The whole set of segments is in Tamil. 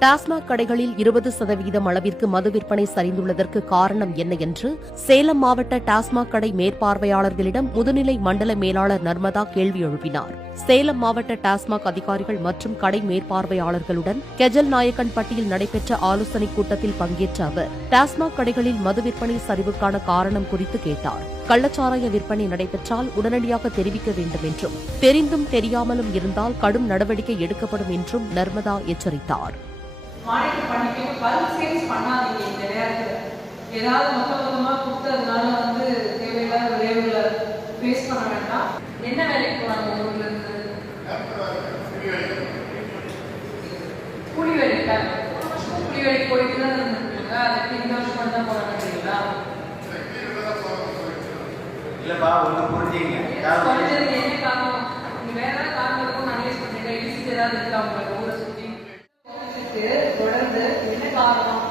டாஸ்மாக் கடைகளில் 20% அளவிற்கு மது விற்பனை சரிந்துள்ளதற்கு காரணம் என்ன என்று சேலம் மாவட்ட டாஸ்மாக் கடை மேற்பார்வையாளர்களிடம் முதுநிலை மண்டல மேலாளர் நர்மதா கேள்வி எழுப்பினார். சேலம் மாவட்ட டாஸ்மாக் அதிகாரிகள் மற்றும் கடை மேற்பார்வையாளர்களுடன் கெஜல் நாயக்கன்பட்டியில் நடைபெற்ற ஆலோசனைக் கூட்டத்தில் பங்கேற்ற அவர் டாஸ்மாக் கடைகளில் மது விற்பனை சரிவுக்கான காரணம் குறித்து கேட்டார். கள்ளச்சாராய விற்பனை நடைபெற்றால் உடனடியாக தெரிவிக்க வேண்டும் என்றும், தெரிந்தும் தெரியாமலும் இருந்தால் கடும் நடவடிக்கை எடுக்கப்படும் என்றும் நர்மதா எச்சரித்தார். மானிட்டர் பண்ணிக்கோங்க, பல்க் சேல்ஸ் பண்ணாதீங்க. இந்த நேரத்தில் ஏதாவது மொத்தமாக கொடுத்ததுனால தேவையில்லாத விளைவுகளை ஃபேஸ் பண்ண வேண்டாம். என்ன வேலைக்கு போனாங்க ஊர்ல இருந்து? கூலி வேலைக்கா? கூலி வேலைக்கு போயிட்டு தான் இருந்துருக்கீங்க. அதுக்கு இந்த வருஷம் மட்டும் தான் போறாங்களா? இல்லப்பா, ஒன்று புரிஞ்சுங்க. குறைஞ்சது என்ன காரணம்? நீங்க வேற ஏதாவது காரணம் இருக்கும் அனலைஸ் பண்ணுங்க. ஈஸி ஏதாவது இருக்கா உங்களுக்கு ஊரை சுற்றி தொடர்ந்து என்ன காரணம்?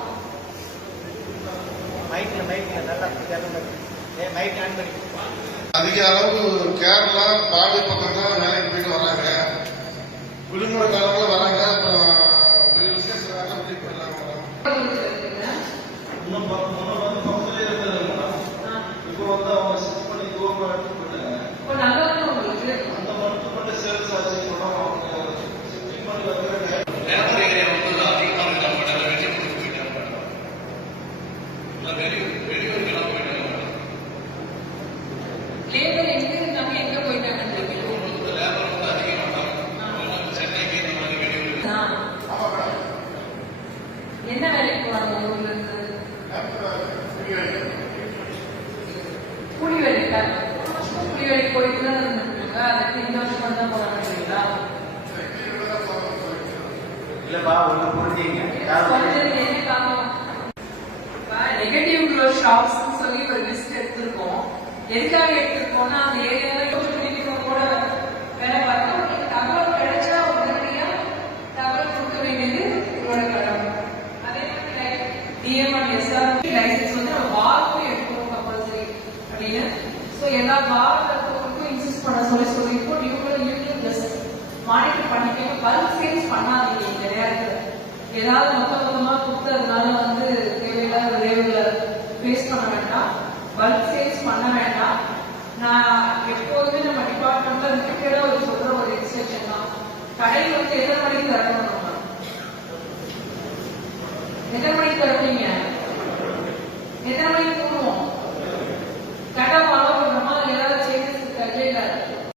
அதிக அளவு கேரளா பாலி பக்கம் தான் வேலைக்கு போயிட்டு வராங்க. விடுமுறை காலங்களில் வராங்க. அப்புறம் பெரிய விசேஷ வேலை போயிட்டு வராங்க. இப்போ அவங்க சிக்ஸ் பண்ணி அந்த மருத்துவமனை சேல்ஸ் ஆச்சு. என்ன வேலைக்கு போறாங்க ஊர்ல இருந்து? கூலி வேலைக்கா? கூலி வேலைக்கு போயிட்டு தான் இருந்துருக்காங்க. அதுக்கு இந்த வருஷம் மட்டும் தான் போறாங்களா? இல்லப்பா, ஒன்று புரிஞ்சுங்க. குறைஞ்சது என்ன காரணம்? நெகட்டிவ் ஷாப்ஸ் சொல்லி ஒரு லிஸ்ட் எடுத்திருக்கோம். எதுக்காக எடுத்திருக்கோம்னா அந்த ஏரியால கூட வேலை பார்த்தா உங்களுக்கு தகவல் கிடைச்சா உடனடியா தகவல் கொடுக்க வேண்டியது உங்களோட கடமை. அதே மாதிரி டிஎம் அண்ட் எஸ்ஆர்பி லைசன்ஸ் வாரத்தும் எடுக்கணும் கம்பல்சரி அப்படின்னு. ஸோ எல்லா வாரத்துக்கும் இன்சிஸ்ட் பண்ண சொல்லியிருக்கோம். நீங்களும் ஜஸ்ட் மானிட்டர் பண்ணிக்கோங்க, பல்க் சேல்ஸ் பண்ணாதீங்க. இந்த நேரத்தில் ஏதாவது மொத்தமாக கொடுத்ததுனால தேவையில்லாத விளைவுகளை ஃபேஸ் பண்ண வேண்டாம். பல்க் சேல்ஸ் பண்ண வேண்டாம். நான் எப்போதுமே நம்ம டிபார்ட்மெண்ட்ல ரிப்பீட்டடா சொல்ற ஒரு எக்ஸ்டென்ஷன் தான். கடை எத்தனை மணிக்கு திறக்கணும்? எத்தனை மணிக்கு திறப்பீங்க? எத்தனை மணிக்கு போடுவோம்?